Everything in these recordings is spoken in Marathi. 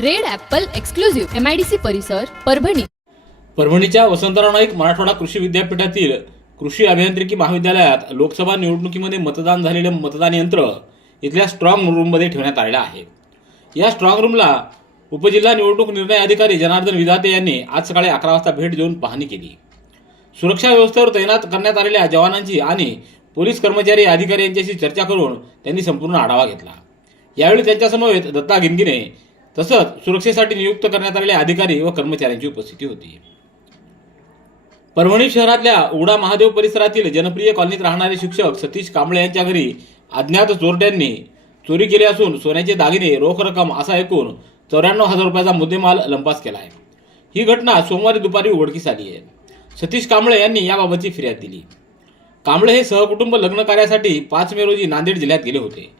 Red Apple exclusive MIDC परिसर परभणी. परभणीच्या वसंतराव नाईक मराठवाडा कृषी विद्यापीठातील कृषी अभियांत्रिकी महाविद्यालयात लोकसभा निवडणुकीमध्ये मतदान झालेले मतदान यंत्र इथल्या स्ट्रॉंग रूममध्ये ठेवण्यात आलेलं आहे. या स्ट्रॉंग रूमला उपजिल्हा निवडणूक निर्णय अधिकारी जनार्दन विधाते यांनी आज सकाळी अकरा वाजता भेट देऊन पाहणी केली. सुरक्षा व्यवस्थेवर तैनात करण्यात आलेल्या जवानांची आणि पोलीस कर्मचारी अधिकारी यांच्याशी चर्चा करून त्यांनी संपूर्ण आढावा घेतला. यावेळी त्यांच्यासमवेत दत्ता गिनगिने तसंच सुरक्षेसाठी नियुक्त करण्यात आलेले अधिकारी व कर्मचाऱ्यांची उपस्थिती होती. परभणी शहरातल्या उडा महादेव परिसरातील जनप्रिय कॉलनीत राहणारे शिक्षक सतीश कांबळे यांच्या घरी अज्ञात चोरट्यांनी चोरी केली असून सोन्याचे दागिने रोख रक्कम असा एकूण चौऱ्याण्णव हजार रुपयाचा मुद्देमाल लंपास केला आहे. ही घटना सोमवारी दुपारी उघडकीस आली आहे. सतीश कांबळे यांनी याबाबतची फिर्याद दिली. कांबळे हे सहकुटुंब लग्न कार्यासाठी पाच मे रोजी नांदेड जिल्ह्यात गेले होते.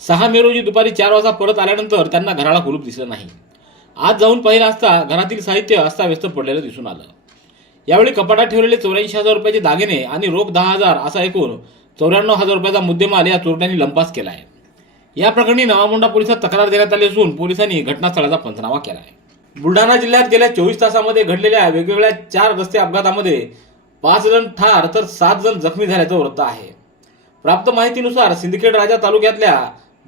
सहा मे रोजी दुपारी चार वाजता परत आल्यानंतर त्यांना घराला कुलूप दिसलं नाही. आज जाऊन पाहिलं असता घरातील साहित्य अस्ताव्यस्त पडलेलं दिसून आलं. यावेळी कपाटात ठेवलेले चौऱ्याऐंशी हजार रुपयाचे दागिने आणि रोख दहा हजार असा एकूण चौऱ्याण्णव हजार रुपयाचा मुद्देमाल या चोरट्यांनी लंपास केला आहे. या प्रकरणी नवामुंडा पोलिसात तक्रार देण्यात आली असून पोलिसांनी घटनास्थळाचा पंचनामा केला आहे. बुलढाणा जिल्ह्यात गेल्या चोवीस तासामध्ये घडलेल्या वेगवेगळ्या चार रस्ते अपघातामध्ये पाच जण ठार तर सात जण जखमी झाल्याचं वृत्त आहे. प्राप्त माहितीनुसार सिंदखेड राजा तालुक्यातल्या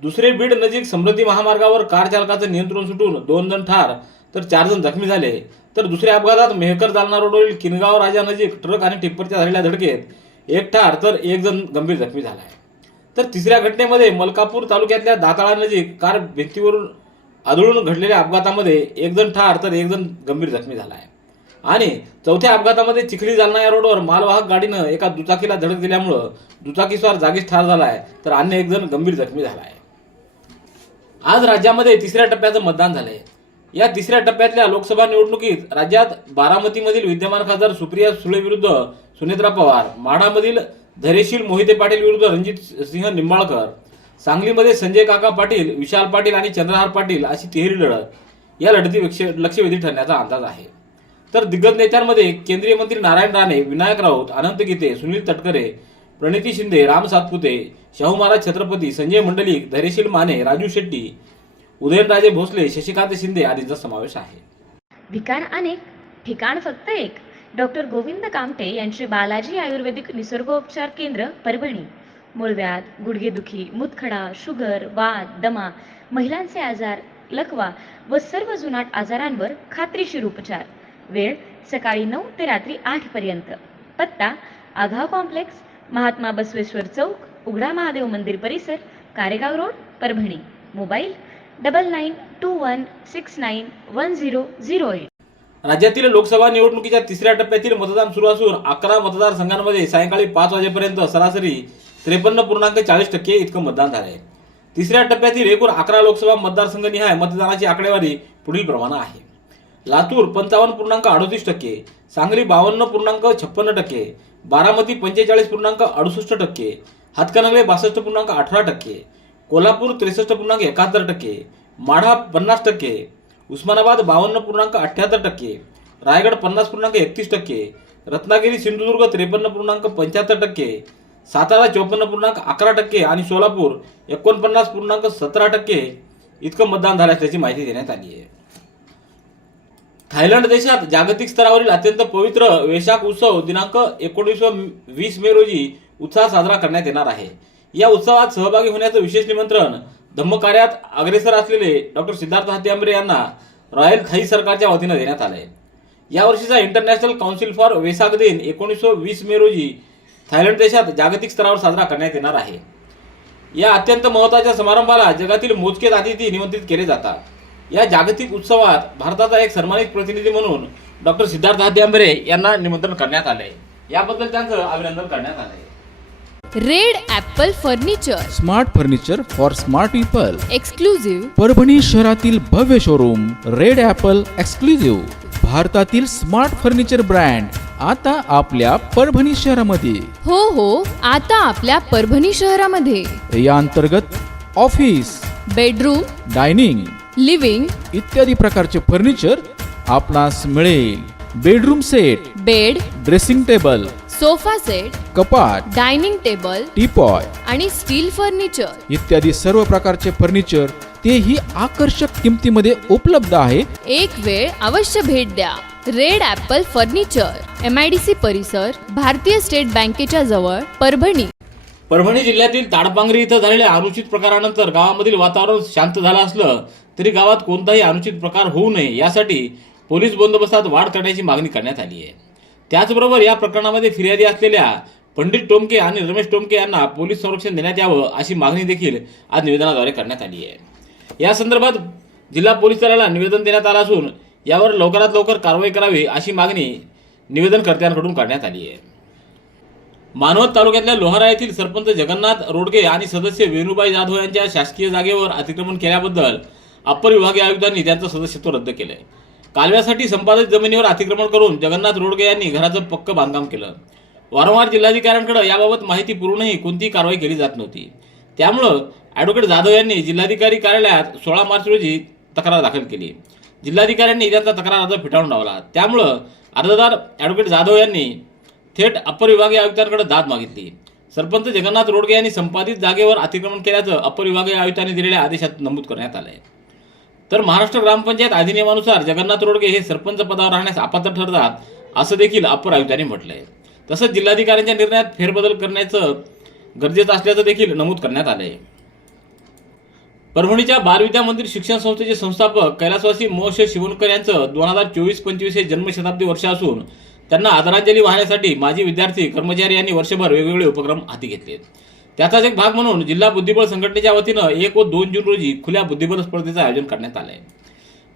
दुसरे बीड नजीक समृद्धी महामार्गावर कार चालकाचं नियंत्रण सुटून दोन जण ठार तर चार जण जखमी झाले. तर दुसऱ्या अपघातात मेहकर जालना रोडवरील किनगाव राजा नजीक ट्रक आणि टिप्परच्या झालेल्या धडकेत एक ठार तर एक जण गंभीर जखमी झाला आहे तर तिसऱ्या घटनेमध्ये मलकापूर तालुक्यातल्या दाताळा नजीक कार भिंतीवरून आदळून घडलेल्या अपघातामध्ये एक जण ठार तर एक जण गंभीर जखमी झाला आहे आणि चौथ्या अपघातामध्ये चिखली जालना या रोडवर मालवाहक गाडीनं एका दुचाकीला धडक दिल्यामुळं दुचाकीस्वार जागीच ठार झाला आहे तर अन्य एक जण गंभीर जखमी झाला आहे आज राज्यामध्ये तिसऱ्या टप्प्याचं मतदान आहे या तिसऱ्या टप्प्यातल्या लोकसभा निवडणुकीत राज्यात बारामतीमधील विद्यमान खासदार सुप्रिया सुळे विरुद्ध सुनेत्रा पवार माढामधील धैर्यशील मोहिते पाटील विरुद्ध रणजित सिंह निंबाळकर सांगलीमध्ये संजय काका पाटील विशाल पाटील आणि चंद्रहार पाटील अशी तिहेरी लढत या लढती लक्ष- लक्षवेधी ठरण्याचा अंदाज आहे. तर दिग्गज नेत्यांमध्ये केंद्रीय मंत्री नारायण राणे विनायक राऊत अनंत गीते सुनील तटकरे प्रणिती शिंदे राम सातपुते शाहू महाराज छत्रपती संजय मंडलिक धैर्यशील माने राजू शेट्टी उदयनराजे भोसले शशिकांत शिंदे आदींचा समावेश आहे. विकार अनेक ठिकाण फक्त एक. डॉक्टर गोविंद कामटे यांचे बालाजी आयुर्वेदिक निसर्गोपचार केंद्र परभणी. मूळव्याध गुडघेदुखी मुतखडा शुगर वात दमा महिलांचे आजार लकवा व सर्व जुनाट आजारांवर खात्रीशीर उपचार. वेळ सकाळी नऊ ते रात्री आठ पर्यंत. पत्ता आघाव कॉम्प्लेक्स महात्मा बसवेश्वर चौक उघडा महादेव मंदिर परिसर Karegaon road Parbhani. Mobile double nine two one six nine one zero zero eight राज्यातील लोकसभा निवडणुकीच्या तिसऱ्या टप्प्यातील मतदान सुरू असून अकरा मतदारसंघांमध्ये सायंकाळी पाच वाजेपर्यंत सरासरी त्रेपन्न पूर्णांक चाळीस टक्के इतकं मतदान झालं आहे तिसऱ्या टप्प्यातील एकूण अकरा लोकसभा मतदारसंघनिहाय मतदानाची आकडेवारी पुढील प्रमाणे आहे. लातूर पंचावन्न पूर्णांक अडोतीस टक्के सांगली बावन्न पूर्णांक छप्पन्न टक्के बारामती पंचेचाळीस पूर्णांक अडुसष्ट टक्के हातकणंगले बासष्ट पूर्णांक अठरा टक्के कोल्हापूर त्रेसष्ट पूर्णांक एकाहत्तर टक्के माढा पन्नास टक्के उस्मानाबाद बावन्न पूर्णांक अठ्ठ्याहत्तर टक्के रायगड पन्नास पूर्णांक एकतीस टक्के रत्नागिरी सिंधुदुर्ग त्रेपन्न पूर्णांक पंच्याहत्तर टक्के सातारा चौपन्न पूर्णांक अकरा टक्के आणि सोलापूर एकोणपन्नास पूर्णांक सतरा टक्के इतकं मतदान झालं असल्याची माहिती देण्यात आली आहे. थायलंड देशात जागतिक स्तरावरील अत्यंत पवित्र वेशाख उत्सव दिनांक एकोणीस व वीस मे रोजी उत्साहात साजरा करण्यात येणार आहे. या उत्सवात सहभागी होण्याचं विशेष निमंत्रण धम्मकार्यात अग्रेसर असलेले डॉक्टर सिद्धार्थ हत्यांबरे यांना रॉयल थाई सरकारच्या वतीनं देण्यात आलंय. या वर्षीचा इंटरनॅशनल काउन्सिल फॉर वेसाक दिन एकोणीस वीस मे रोजी थायलंड देशात जागतिक स्तरावर साजरा करण्यात येणार आहे. या अत्यंत महत्त्वाच्या समारंभाला जगातील मोजकेच अतिथी निमंत्रित केले जातात. या जागतिक उत्सवात भारताचा एक सन्मानित प्रतिनिधी म्हणून डॉक्टर सिद्धार्थ हत्यांबरे यांना निमंत्रण करण्यात आले. याबद्दल त्यांचं अभिनंदन करण्यात आलंय red apple furniture. Smart furniture for smart people. Exclusive Parbhani शहरातील भव्य शोरूम रेड ॲपल एक्सक्लुझिव्ह भारतातील स्मार्ट फर्निचर ब्रँड आता आपल्या परभणी शहरामध्ये. हो हो आता आपल्या परभणी शहरामध्ये. या अंतर्गत ऑफिस बेडरूम डायनिंग लिव्हिंग इत्यादी प्रकारचे फर्निचर आपणास मिळेल. Bedroom set bed dressing table sofa set कपाट डायनिंग टेबल टीपॉय आणि स्टील फर्निचर. इत्यादी सर्व प्रकारचे फर्निचर तेही आकर्षक किमतीमध्ये उपलब्ध आहे. एक वेळ अवश्य भेट द्या. Red Apple furniture M I D C परिसर भारतीय स्टेट बँकेच्या जवळ परभणी. परभणी जिल्ह्यातील ताडपांगरी इथं झालेल्या अनुचित प्रकारानंतर गावामधील वातावरण शांत झालं असलं तरी गावात कोणताही अनुचित प्रकार होऊ नये यासाठी पोलीस बंदोबस्तात वाढ करण्याची मागणी करण्यात आली आहे. त्याचबरोबर या प्रकरणामध्ये फिर्यादी असलेल्या पंडित टोमके आणि रमेश टोमके यांना पोलीस संरक्षण देण्यात यावं अशी मागणी देखील आज निवेदनाद्वारे करण्यात आली आहे. या संदर्भात जिल्हा पोलीस दलाला निवेदन देण्यात आलं असून यावर लवकरात लवकर कारवाई करावी अशी मागणी निवेदनकर्त्यांकडून करण्यात आली आहे. मानवत तालुक्यातल्या लोहारा येथील सरपंच जगन्नाथ रोडगे आणि सदस्य वेणुबाई जाधव यांच्या शासकीय जागेवर अतिक्रमण केल्याबद्दल अप्पर विभागीय आयुक्तांनी त्यांचं सदस्यत्व रद्द केलं आहे कालव्यासाठी संपादित जमिनीवर अतिक्रमण करून जगन्नाथ रोडगे यांनी घराचं पक्क बांधकाम केलं. वारंवार जिल्हाधिकाऱ्यांकडे याबाबत माहिती पुरूनही कोणतीही कारवाई केली जात नव्हती. त्यामुळं ॲडव्होकेट जाधव यांनी जिल्हाधिकारी कार्यालयात सोळा मार्च रोजी तक्रार दाखल केली. जिल्हाधिकाऱ्यांनी त्यांचा तक्रार अर्ज फेटाळून लावला. त्यामुळं अर्जदार ॲडव्होकेट जाधव यांनी थेट अप्पर विभागीय आयुक्तांकडे दाद मागितली. सरपंच जगन्नाथ रोडगे यांनी संपादित जागेवर अतिक्रमण केल्याचं अप्पर विभागीय आयुक्तांनी दिलेल्या आदेशात नमूद करण्यात आलं आहे तर महाराष्ट्र ग्रामपंचायत अधिनियमानुसार जगन्नाथ रोडगे हे सरपंच पदावर राहण्यास अपात्र ठरतात असं देखील अप्पर आयुक्तांनी म्हटलंय. तसंच जिल्हाधिकाऱ्यांच्या निर्णयात फेरबदल करण्याचं गरजेचं असल्याचं देखील नमूद करण्यात आलं आहे परभणीच्या बालविद्या मंदिर शिक्षण संस्थेचे संस्थापक कैलासवासी मोश शिवणकर यांचं दोन हजार चोवीस पंचवीस हे जन्मशताब्दी वर्ष असून त्यांना आदरांजली वाहण्यासाठी माजी विद्यार्थी कर्मचारी यांनी वर्षभर वेगवेगळे उपक्रम हाती घेतले त्याचाच एक भाग म्हणून जिल्हा बुद्धिबळ संघटनेच्या वतीनं एक व दोन जून रोजी खुल्या बुद्धिबळ स्पर्धेचं आयोजन करण्यात आलं आहे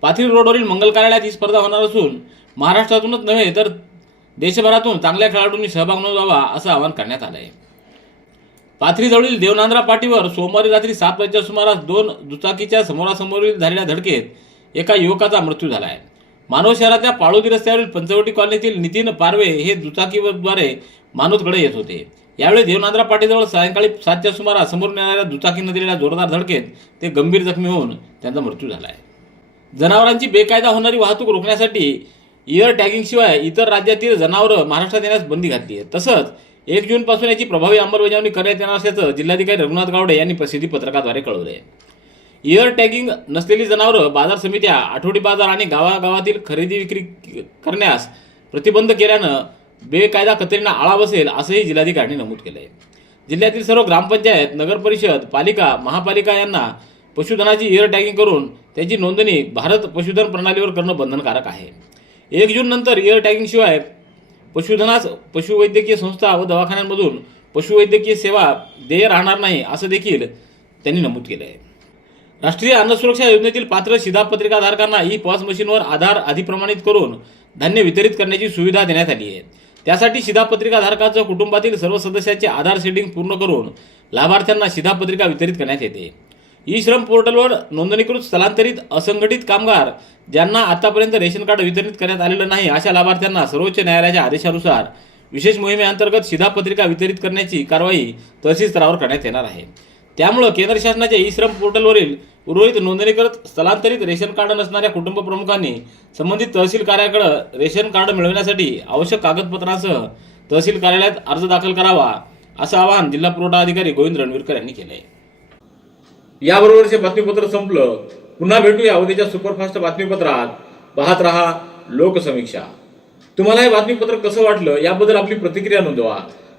पाथरी रोडवरील मंगल कार्यालयात ही स्पर्धा होणार असून महाराष्ट्रातूनच नव्हे तर देशभरातून चांगल्या खेळाडूंनी सहभाग नोंदवावा असं आवाहन करण्यात आलं आहे पाथरीजवळील देवनांद्रा पाटीवर सोमवारी रात्री सात वाजच्या सुमारास दोन दुचाकीच्या समोरासमोरील झालेल्या धडकेत एका युवकाचा मृत्यू झाला आहे मानव शहरातल्या पाळोदी रस्त्यावरील पंचवटी कॉलनीतील नितीन पारवे हे दुचाकीद्वारे मानोदकडे येत होते. यावेळी देवनांद्रा पाटीजवळ सायंकाळी सातच्या सुमारास समोरून येणाऱ्या दुचाकीनं दिलेल्या जोरदार धडकेत ते गंभीर जखमी होऊन त्यांचा मृत्यू झाला आहे जनावरांची बेकायदा होणारी वाहतूक रोखण्यासाठी इयर टॅगिंगशिवाय इतर राज्यातील जनावरं महाराष्ट्रात येण्यास बंदी घातली आहे. तसंच एक जूनपासून याची प्रभावी अंमलबजावणी करण्यात येणार असल्याचं जिल्हाधिकारी रघुनाथ गावडे यांनी प्रसिद्धी पत्रकाद्वारे कळवलं आहे इयर टॅगिंग नसलेली जनावरं बाजार समित्या आठवडी बाजार आणि गावागावातील खरेदी विक्री करण्यास प्रतिबंध केल्यानं बेकायदा कचेरींना आळा बसेल असंही जिल्हाधिकाऱ्यांनी नमूद केलं आहे जिल्ह्यातील सर्व ग्रामपंचायत नगरपरिषद पालिका महापालिका यांना पशुधनाची इयर टॅगिंग करून त्याची नोंदणी भारत पशुधन प्रणालीवर करणं बंधनकारक आहे. एक जून नंतर इयर टॅगिंगशिवाय पशुधनास पशुवैद्यकीय संस्था व दवाखान्यांमधून पशुवैद्यकीय सेवा देय राहणार नाही असं देखील त्यांनी नमूद केलं आहे राष्ट्रीय अन्न सुरक्षा योजनेतील पात्र शिधापत्रिकाधारकांना ई पॉस मशीनवर आधार अधिप्रमाणित करून धान्य वितरित करण्याची सुविधा देण्यात आली आहे. त्यासाठी शिधापत्रिकाधारकाचं कुटुंबातील सर्व सदस्याचे आधार सेटिंग पूर्ण करून लाभार्थ्यांना शिधापत्रिका वितरित करण्यात येते. ई श्रम पोर्टलवर नोंदणीकृत स्थलांतरित असंघटित कामगार ज्यांना आतापर्यंत रेशन कार्ड वितरित करण्यात आलेलं नाही अशा लाभार्थ्यांना सर्वोच्च न्यायालयाच्या आदेशानुसार विशेष मोहिमेअंतर्गत शिधापत्रिका वितरित करण्याची कारवाई तहसील स्तरावर करण्यात येणार आहे. त्यामुळं केंद्र शासनाच्या ई श्रम पोर्टलवरील उर्वरित नोंदणीकृत स्थलांतरित रेशन कार्ड नसणाऱ्या कुटुंब प्रमुखांनी संबंधित तहसील कार्याकडे रेशन कार्ड मिळवण्यासाठी आवश्यक कागदपत्रांसह तहसील कार्यालयात अर्ज दाखल करावा असं आवाहन जिल्हा पुरवठा अधिकारी गोविंद रणवीरकर यांनी केलं आहे याबरोबरचे बातमीपत्र संपलं. पुन्हा भेटूया उद्याच्या सुपरफास्ट बातमीपत्रात. पाहत रहा लोकसमीक्षा. तुम्हाला हे बातमीपत्र कसं वाटलं याबद्दल आपली प्रतिक्रिया नोंदवा.